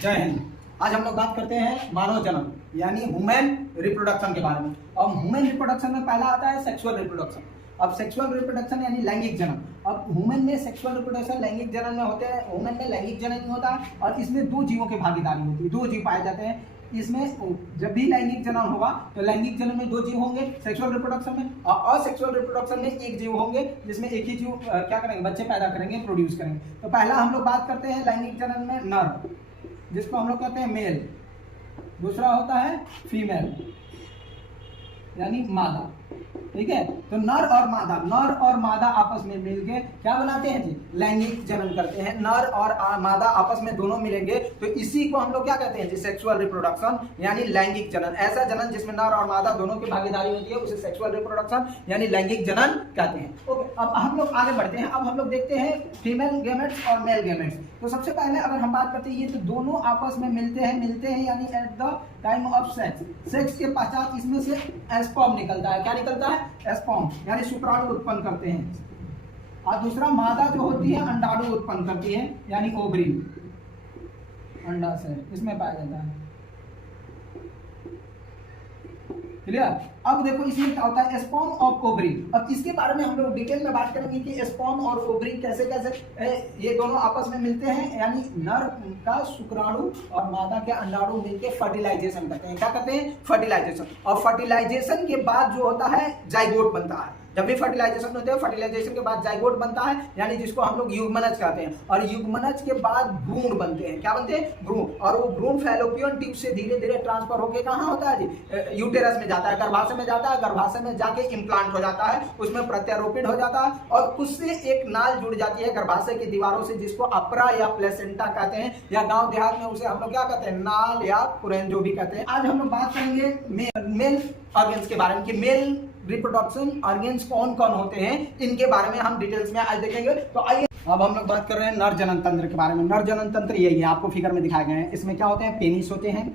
जय हिंद। आज हम लोग बात करते हैं मानव जन्म यानी ह्यूमन रिप्रोडक्शन के बारे में। अब ह्यूमन रिप्रोडक्शन में पहला आता है सेक्सुअल रिप्रोडक्शन। अब सेक्सुअल रिप्रोडक्शन यानी लैंगिक जन्म। अब ह्यूमन में सेक्सुअल रिप्रोडक्शन लैंगिक जन्म में होते हैं, ह्यूमन में लैंगिक जन्म नहीं होता और इसमें दो जीवों की भागीदारी होती है, दो जीव पाए जाते हैं। इसमें जब भी लैंगिक जन्म होगा तो लैंगिक जन्म में दो जीव होंगे सेक्सुअल रिप्रोडक्शन में, और असेक्सुअल रिप्रोडक्शन में एक जीव होंगे जिसमें एक ही जीव क्या करेंगे, बच्चे पैदा करेंगे, प्रोड्यूस करेंगे। तो पहला हम लोग बात करते हैं लैंगिक जन्म में नर, जिसको हम लोग कहते हैं मेल। दूसरा होता है फीमेल यानी मादा। ठीक है, तो नर और मादा आपस में मिलके क्या बनाते हैं जी, लैंगिक जनन करते हैं। नर और मादा आपस में दोनों मिलेंगे तो इसी को हम लोग क्या कहते हैं जी, सेक्सुअल रिप्रोडक्शन यानी लैंगिक जनन। ऐसा जनन जिसमें नर और मादा दोनों की भागीदारी होती है उसे सेक्सुअल रिप्रोडक्शन यानी लैंगिक जनन कहते हैं। ओके, अब हम लोग आगे बढ़ते हैं। अब हम लोग देखते हैं फीमेल गेमेट्स और मेल गेमेट्स। तो सबसे पहले अगर हम बात करते हैं, ये तो दोनों आपस में मिलते हैं यानी at the time of sex के पश्चात इसमें से एस्पर्म निकलता है। क्या निकलता है? एस्पर्म यानी शुक्राणु उत्पन्न करते हैं। और दूसरा मादा जो होती है अंडाणु उत्पन्न करती है यानी ओवरी, अंडाशय इसमें पाया जाता है। क्लियर? अब देखो इसमें क्या होता है, स्पर्म और ओवरी। अब इसके बारे में हम लोग डिटेल में बात करेंगे कि स्पर्म और ओवरी कैसे कैसे ये दोनों आपस में मिलते हैं, यानी नर का शुक्राणु और मादा के अंडाणु मिलके फर्टिलाइजेशन करते हैं। क्या करते हैं? फर्टिलाइजेशन। और फर्टिलाइजेशन के बाद जो होता है जाइगोट बनता है। जब भी फर्टिलाइजेशन होते हैं, फर्टिलाइजेशन के बाद जाइगोट बनता है यानी जिसको हम लोग युग्मनज कहते हैं। और युग्मनज के बाद भ्रूण बनते हैं। क्या बनते हैं? भ्रूण। और वो भ्रूण फैलोपियन ट्यूब से धीरे धीरे ट्रांसफर होकर कहाँ होता है जी, यूटेरस में जाता है, गर्भाशय में जाता है। गर्भाशय में जाके इम्प्लांट हो जाता है, उसमें प्रत्यारोपित हो जाता है और उससे एक नाल जुड़ जाती है गर्भाशय की दीवारों से, जिसको अपरा या प्लेसेंटा कहते हैं, या गाँव देहात में उसे हम लोग क्या कहते हैं, नाल या पुरेन जो भी कहते हैं। आज हम लोग बात करेंगे मेल ऑर्गन्स के बारे में कि मेल रिप्रोडक्शन ऑर्गन्स कौन कौन होते हैं, इनके बारे में हम डिटेल्स में आज देखेंगे। तो आइए अब हम लोग बात कर रहे हैं नर जनन तंत्र के बारे में। नर जनन तंत्र यही है, आपको फिगर में दिखाए गए हैं। इसमें क्या होते हैं, पेनिस होते हैं,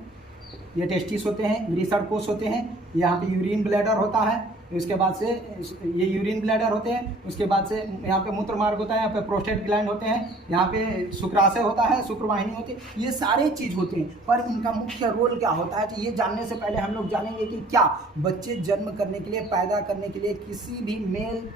ये टेस्टिस होते हैं, वृषण कोष होते हैं, यहाँ पे यूरिन ब्लैडर होता है, उसके बाद से ये यूरिन ब्लैडर होते हैं, उसके बाद से यहाँ पे मूत्र मार्ग होता है, यहाँ पे प्रोस्टेट ग्लैंड होते हैं, यहाँ पे शुक्राशय होता है, शुक्रवाहिनी होती है। ये सारे चीज़ होते हैं, पर इनका मुख्य रोल क्या होता है, तो ये जानने से पहले हम लोग जानेंगे कि क्या बच्चे जन्म करने के लिए, पैदा करने के लिए किसी भी मेल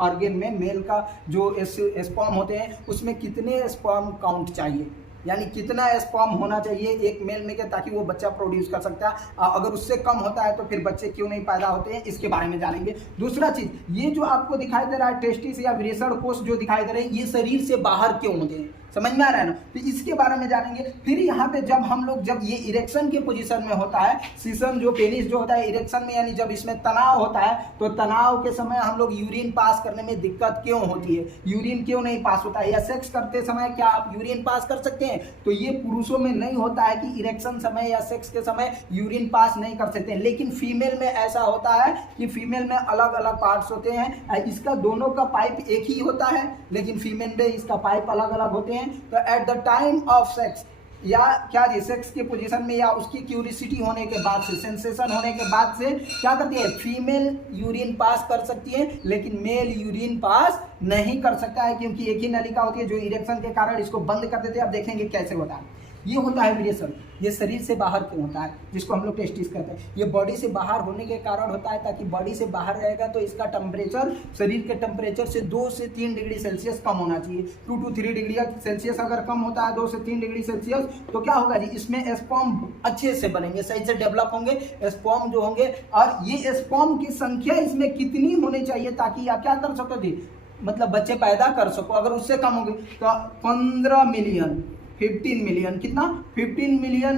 ऑर्गन में मेल का जो स्पर्म होते हैं उसमें कितने स्पर्म काउंट चाहिए, यानी कितना स्पर्म होना चाहिए एक मेल में के, ताकि वो बच्चा प्रोड्यूस कर सकता है। अगर उससे कम होता है तो फिर बच्चे क्यों नहीं पैदा होते हैं, इसके बारे में जानेंगे। दूसरा चीज, ये जो आपको दिखाई दे रहा है टेस्टिस या वृषण कोष जो दिखाई दे रहे हैं, ये शरीर से बाहर क्यों होते हैं, समझ में आ रहा है ना? तो इसके बारे में जानेंगे। फिर यहाँ पे जब ये इरेक्शन के पोजीशन में होता है, सीसन जो पेनिस जो होता है इरेक्शन में, यानी जब इसमें तनाव होता है, तो तनाव के समय हम लोग यूरिन पास करने में दिक्कत क्यों होती है, यूरिन क्यों नहीं पास होता है, या सेक्स करते समय क्या आप यूरिन पास कर सकते हैं? तो ये पुरुषों में नहीं होता है कि इरेक्शन समय या सेक्स के समय यूरिन पास नहीं कर सकते हैं, लेकिन फीमेल में ऐसा होता है कि फीमेल में अलग अलग पार्ट्स होते हैं। इसका दोनों का पाइप एक ही होता है, लेकिन फीमेल में इसका पाइप अलग अलग होते हैं। तो at the time of sex या क्या जी, सेक्स के पोजीशन में या उसकी क्यूरियोसिटी होने के बाद से, सेंसेशन होने के बाद से क्या करती है, फीमेल यूरिन पास कर सकती है, लेकिन मेल यूरिन पास नहीं कर सकता है, क्योंकि एक ही नलिका होती है जो इरेक्शन के कारण इसको बंद कर देते हैं। अब देखेंगे कैसे होता है। ये होता है वृषण, ये शरीर से बाहर क्यों होता है, जिसको हम लोग टेस्टिस कहते हैं। ये बॉडी से बाहर होने के कारण होता है, ताकि बॉडी से बाहर रहेगा तो इसका टेम्परेचर शरीर के टेम्परेचर से 2 से 3 डिग्री सेल्सियस कम होना चाहिए। 2 to 3 डिग्री सेल्सियस अगर कम होता है, 2 से 3 डिग्री सेल्सियस, तो क्या होगा जी, इसमें स्पर्म अच्छे से बनेंगे, सही से डेवलप होंगे स्पर्म जो होंगे। और ये स्पर्म की संख्या इसमें कितनी होनी चाहिए ताकि आप क्या कर सको जी, मतलब बच्चे पैदा कर सको। अगर उससे कम होगी तो 15 मिलियन 15 मिलियन, कितना 15 मिलियन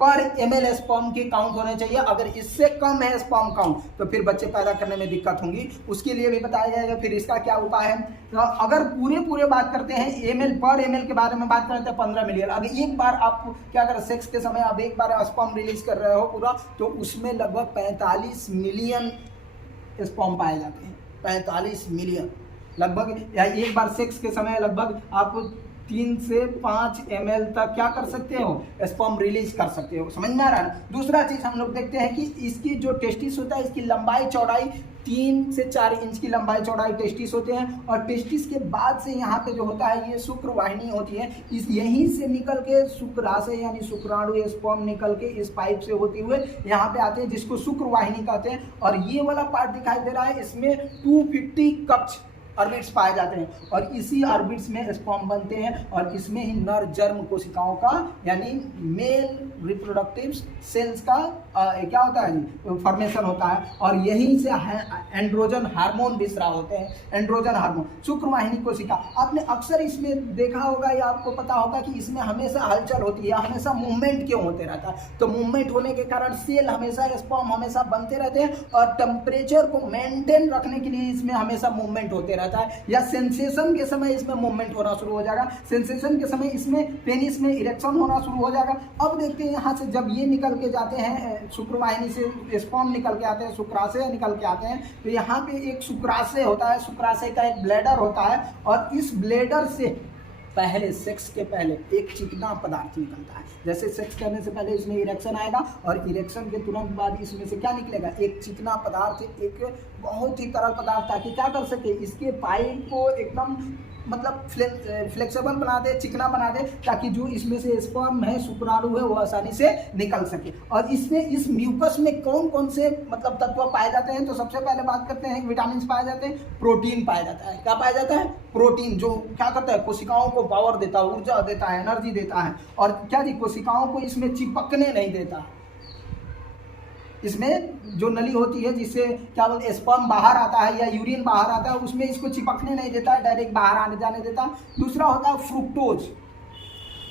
पर ml स्पर्म के काउंट होने चाहिए। अगर इससे कम है स्पर्म काउंट तो फिर बच्चे पैदा करने में दिक्कत होंगी, उसके लिए भी बताया जाएगा। फिर इसका क्या उपाय है, तो अगर पूरे बात करते हैं ml पर ml के बारे में बात करते हैं 15 मिलियन। अगर एक बार आप क्या करें, सेक्स के समय आप एक बार स्पर्म रिलीज कर रहे हो पूरा, तो उसमें लगभग 45 मिलियन स्पर्म पाए जाते हैं, 45 मिलियन लगभग। या एक बार सेक्स के समय लगभग आप 3 से 5 ml तक क्या कर सकते हो, स्पर्म रिलीज कर सकते हो, समझ में आ रहा है ना? दूसरा चीज हम लोग देखते हैं कि इसकी जो टेस्टिस होता है, इसकी लंबाई चौड़ाई 3 से 4 इंच की लंबाई चौड़ाई टेस्टिस होते हैं, और टेस्टिस के बाद से यहाँ पे जो होता है ये शुक्रवाहिनी होती है। इस यहीं से निकल के शुक्राशय यानी शुक्राणु स्पर्म निकल के इस पाइप से होते हुए यहाँ पे आते हैं, जिसको शुक्रवाहिनी कहते हैं। और ये वाला पार्ट दिखाई दे रहा है, इसमें 250 कक्ष ऑर्बिट्स पाए जाते हैं, और इसी ऑर्बिट्स में स्पर्म बनते हैं, और इसमें ही नर जर्म कोशिकाओं का यानी मेल रिप्रोडक्टिव सेल्स का क्या होता है जी, फॉर्मेशन होता है। और यहीं से एंड्रोजन हार्मोन भी स्राव होते हैं, एंड्रोजन हार्मोन। शुक्रवाहिनी कोशिका आपने अक्सर इसमें देखा होगा या आपको पता होगा कि इसमें हमेशा हलचल होती है, हमेशा मूवमेंट क्यों होते रहता है। तो मूवमेंट होने के कारण सेल हमेशा, स्पर्म हमेशा बनते रहते हैं, और टेम्परेचर को मेंटेन रखने के लिए इसमें हमेशा मूवमेंट होते रहता है। या सेंसेशन के समय इसमें मूवमेंट होना शुरू हो जाएगा, सेंसेशन के समय इसमें पेनिस में इरेक्शन होना शुरू हो जाएगा। अब देखते हैं यहाँ से जब ये निकल के जाते हैं, शुक्रवाहिनी से स्पर्म निकल के आते हैं, शुक्राशय निकल के आते हैं, तो यहाँ पे एक शुक्राशय होता है, शुक्राशय का एक ब्लैडर होता है, और इस ब्लैडर से पहले, सेक्स के पहले एक चिकना पदार्थ निकलता है। जैसे सेक्स करने से पहले इसमें इरेक्शन आएगा, और इरेक्शन के तुरंत बाद इसमें से क्या निकलेगा, एक चिकना पदार्थ, एक बहुत ही तरल पदार्थ, ताकि क्या कर सके, इसके पाइप को एकदम मतलब फ्लेक्सिबल बना दे, चिकना बना दे, ताकि जो इसमें से स्पर्म है, शुक्राणु है, वो आसानी से निकल सके। और इसमें, इस म्यूकस में कौन कौन से मतलब तत्व पाए जाते हैं, तो सबसे पहले बात करते हैं विटामिन पाए जाते हैं, प्रोटीन पाया जाता है। क्या पाया जाता है, प्रोटीन, जो क्या करता है, कोशिकाओं को पावर देता है, ऊर्जा देता है, एनर्जी देता है, और क्या जी, कोशिकाओं को इसमें चिपकने नहीं देता। इसमें जो नली होती है, जिससे क्या बोलते, स्पर्म बाहर आता है या यूरिन बाहर आता है, उसमें इसको चिपकने नहीं देता है, डायरेक्ट बाहर आने जाने देता। दूसरा होता है फ्रुक्टोज,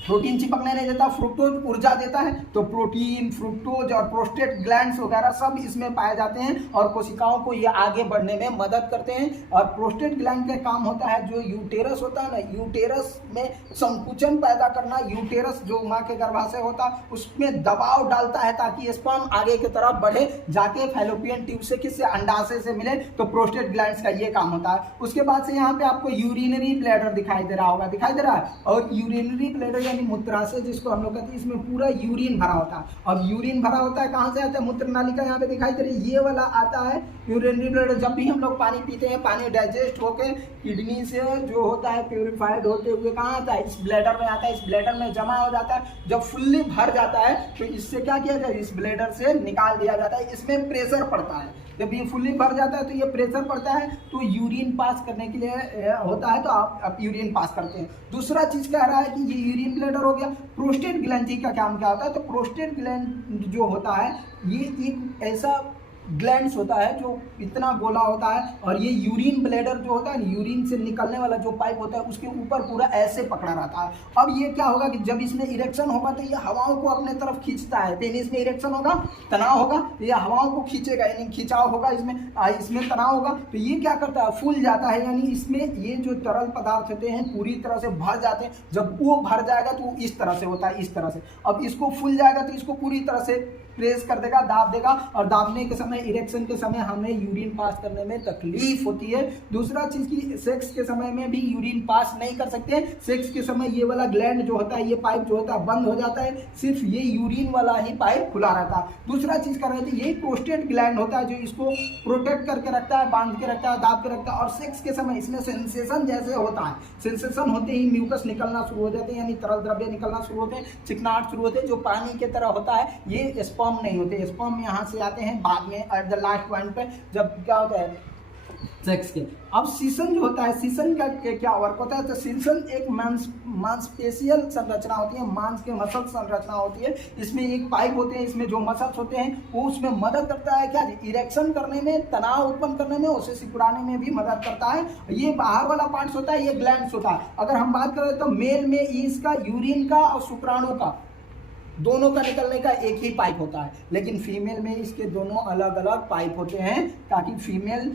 प्रोटीन चिपकने नहीं देता, फ्रुक्टोज ऊर्जा देता है। तो प्रोटीन, फ्रुक्टोज और प्रोस्टेट ग्लैंड्स वगैरह सब इसमें पाए जाते हैं, और कोशिकाओं को ये आगे बढ़ने में मदद करते हैं। और प्रोस्टेट ग्लैंड का काम होता है, जो यूटेरस होता है ना, यूटेरस में संकुचन पैदा करना। यूटेरस जो माँ के गर्भाशय होता है, उसमें दबाव डालता है, ताकि स्पर्म आगे की तरफ बढ़े, जाके फैलोपियन ट्यूब से, किससे, अंडाशय से मिले। तो प्रोस्टेट ग्लैंड्स का ये काम होता है। उसके बाद से यहाँ पे आपको यूरिनरी ब्लैडर दिखाई दे रहा होगा, दिखाई दे रहा है। और यूरिनरी ब्लैडर यानी मूत्राशय जिसको हम लोग कहते हैं, इसमें पूरा यूरिन भरा होता है। अब यूरिन भरा होता है, कहाँ से आता है, मूत्र नालिका यहाँ पे दिखाई दे रही है, ये वाला आता है यूरिनरी ब्लैडर। जब भी हम लोग पानी पीते हैं, पानी डाइजेस्ट होकर किडनी से जो होता है प्यूरिफाइड होते हुए कहाँ आता है, इस ब्लैडर में आता है। इस ब्लैडर में जमा हो जाता है, जब फुल्ली भर जाता है तो इससे क्या किया जाए, इस ब्लैडर से निकाल दिया जाता है। इसमें प्रेशर पड़ता है, जब ये फुल्ली भर जाता है तो ये प्रेशर पड़ता है, तो यूरिन पास करने के लिए होता है, तो आप यूरिन पास करते हैं। दूसरा चीज कह रहा है कि ये यूरिन ब्लैडर हो गया। प्रोस्टेट ग्लैंड का काम क्या होता है, तो प्रोस्टेट ग्लैंड जो होता है, ये एक ऐसा ग्लैंड्स होता है जो इतना गोला होता है, और ये यूरिन ब्लैडर जो होता है, यूरिन से निकलने वाला जो पाइप होता है, उसके ऊपर पूरा ऐसे पकड़ा रहता है। अब ये क्या होगा कि जब इसमें इरेक्शन होगा तो ये हवाओं को अपने तरफ खींचता है। पेनिस में इरेक्शन होगा, तनाव होगा, तो ये हवाओं को खींचेगा, यानी खिंचाव होगा, इसमें तनाव होगा, तो ये क्या करता है, फूल जाता है। यानी इसमें ये जो तरल पदार्थ होते हैं पूरी तरह से भर जाते हैं। जब वो भर जाएगा तो इस तरह से होता है, इस तरह से। अब इसको फूल जाएगा तो इसको पूरी तरह से प्रेस कर देगा, दाब देगा, और दाबने के समय, इरेक्शन के समय हमें यूरिन पास करने में तकलीफ होती है। दूसरा चीज की, सेक्स के समय में भी यूरिन पास नहीं कर सकते। सेक्स के समय ये वाला ग्लैंड जो होता है, ये पाइप जो होता है बंद हो जाता है, सिर्फ ये यूरिन वाला ही पाइप खुला रहता है। दूसरा चीज कर रहे थे, ये प्रोस्टेट ग्लैंड होता है जो इसको प्रोटेक्ट करके रखता है, बांध के रखता है, दाब के रखता है। और सेक्स के समय इसमें सेंसेशन जैसे होता है, सेंसेशन होते ही म्यूकस निकलना शुरू हो जाते हैं, यानी तरल द्रव्य निकलना शुरू होते हैं, चिकनाहट शुरू होते हैं, जो पानी की तरह होता है। ये स्पर्म नहीं होते, स्पर्म यहाँ से आते हैं बाद में, एट द लास्ट पॉइंट पे, जब क्या होता है, सेक्स के। अब सीसन जो होता है, सीसन का क्या वर्क होता है, तो सीसन एक मांसपेशियल संरचना होती है, मांस के मसल संरचना होती है। इसमें एक पाइप होते हैं, इसमें जो मसल्स होते हैं वो उसमें मदद करता है, क्या, इरेक्शन करने में, तनाव उत्पन्न करने में, उसे सिकुड़ाने में भी मदद करता है। ये बाहर वाला पार्ट होता है, ये ग्लैंड्स होता है। अगर हम बात करें तो मेल में इसका यूरिन का और शुक्राणु का दोनों का निकलने का एक ही पाइप होता है, लेकिन फीमेल में इसके दोनों अलग अलग पाइप होते हैं, ताकि फीमेल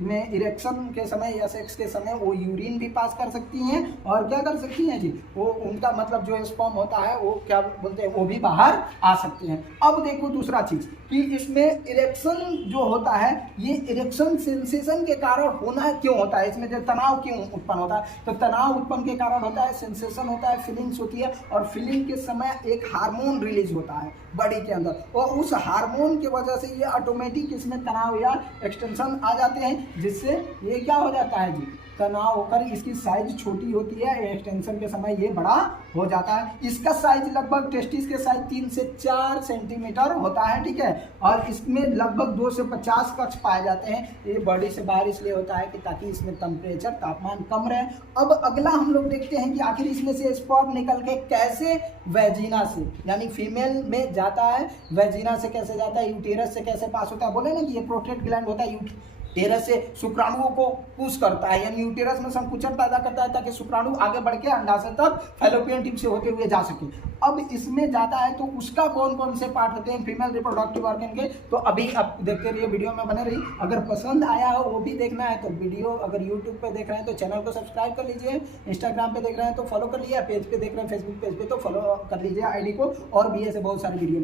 में इरेक्शन के समय या सेक्स के समय वो यूरिन भी पास कर सकती हैं, और क्या कर सकती हैं जी, वो उनका मतलब जो स्पर्म होता है वो क्या बोलते हैं, वो भी बाहर आ सकते हैं। अब देखो दूसरा चीज कि इसमें इरेक्शन जो होता है, ये इरेक्शन सेंसेशन के कारण होना क्यों होता है, इसमें जो तनाव क्यों उत्पन्न होता है, तो तनाव उत्पन्न के कारण होता है, सेंसेशन होता है, फीलिंग्स होती है, और फीलिंग के समय एक हार्मोन रिलीज होता है बॉडी के अंदर, और उस हार्मोन की वजह से ये ऑटोमेटिक इसमें तनाव या एक्सटेंशन आ जाते हैं, जिससे ये क्या हो जाता है जी, तनाव होकर इसकी साइज छोटी होती है, एक्सटेंशन के समय ये बड़ा हो जाता है। इसका साइज लगभग टेस्टिस के साइज 3 से 4 सेंटीमीटर होता है, ठीक है, और इसमें लगभग 2 से 50 कक्ष पाए जाते हैं। ये बॉडी से बाहर इसलिए होता है कि ताकि इसमें टेम्परेचर तापमान कम रहे। अब अगला हम लोग देखते हैं कि आखिर इसमें से स्पर्म निकल के कैसे वेजिना से यानी फीमेल में जाता है, वेजिना से कैसे जाता है, यूटेरस से कैसे पास होता है। बोले ना कि ये प्रोस्टेट ग्लैंड होता है, यूटेरस से शुक्राणुओं को पुश करता है, यानी यूटेरस में संकुचन पैदा करता है ताकि शुक्राणु आगे बढ़ के अंडाशय तक फैलोपियन ट्यूब से होते हुए जा सके। अब इसमें जाता है तो उसका कौन कौन से पार्ट होते हैं फीमेल रिप्रोडक्टिव ऑर्गन के, तो अभी आप देखते रहिए, वीडियो में बने रही। अगर पसंद आया हो वो भी देखना है तो वीडियो, अगर यूट्यूब पे देख रहे हैं तो चैनल को सब्सक्राइब कर लीजिए, इंस्टाग्राम पे देख रहे हैं तो फॉलो कर लीजिए, पेज पे देख रहे हैं फेसबुक पेज पे तो फॉलो कर लीजिए आईडी को, और भी ऐसे बहुत सारी वीडियो